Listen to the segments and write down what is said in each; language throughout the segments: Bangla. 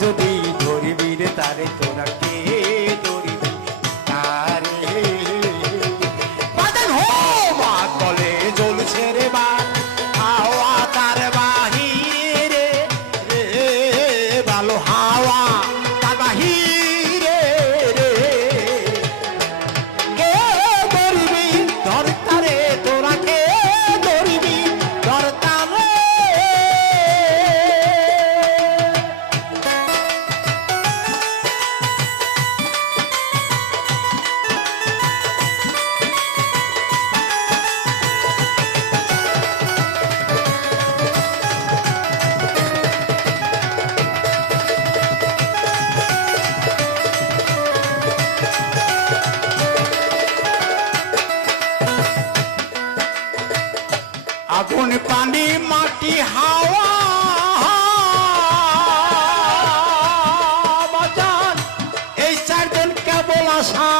যদি ধরবি রে তারে তোরা কে আগুন পানি মাটি হাওয়া। এই চারজন কেবল আসা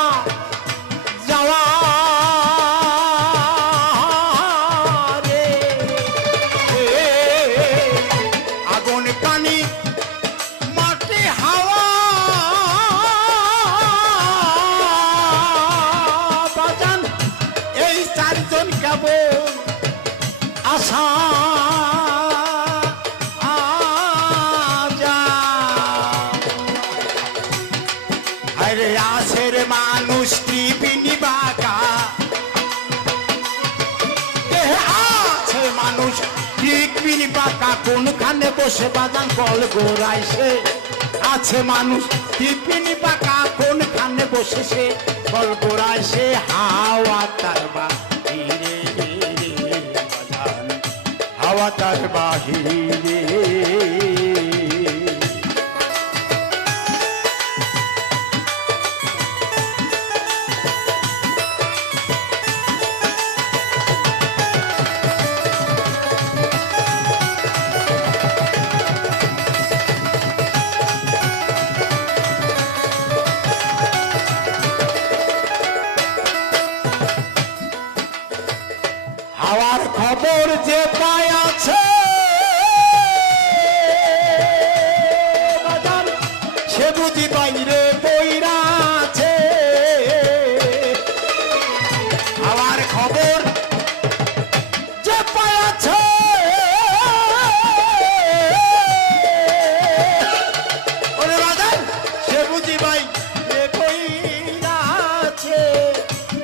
কোনখানে বসে বাজান কল গোড়াইছে আছে মানুষ ত্রিপিনি বাঁকা কোনখানে বসে সে কল গোড়াইছে হাওয়া তার বাজান হাওয়া তার বাহিরে খবর যে পায়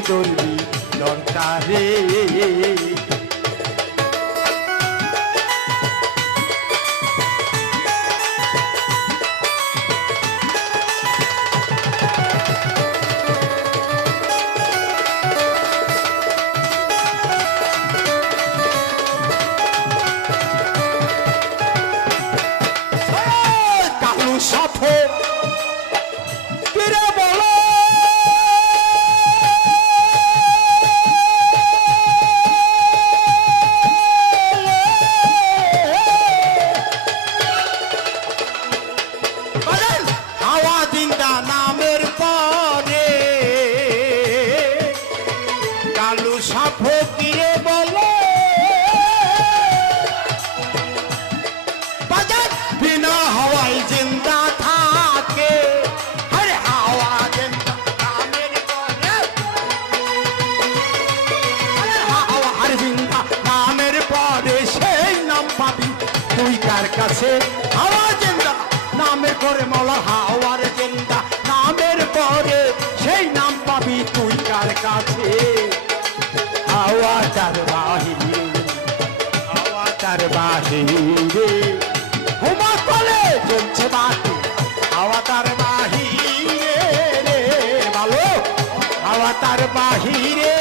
কে লঙ্কা দরকারে কাছে। হাওয়া জিন্দা নামের পরে মলা হাওয়ার জিন্দা নামের পরে সেই নাম পাবি তুই কার কাছে? হাওয়া তার বাহিরে হাওয়া তার বাহিরে হুমা তলে চলছে বাতি হাওয়া তার বাহিরে ভালো হাওয়া তার বাহিরে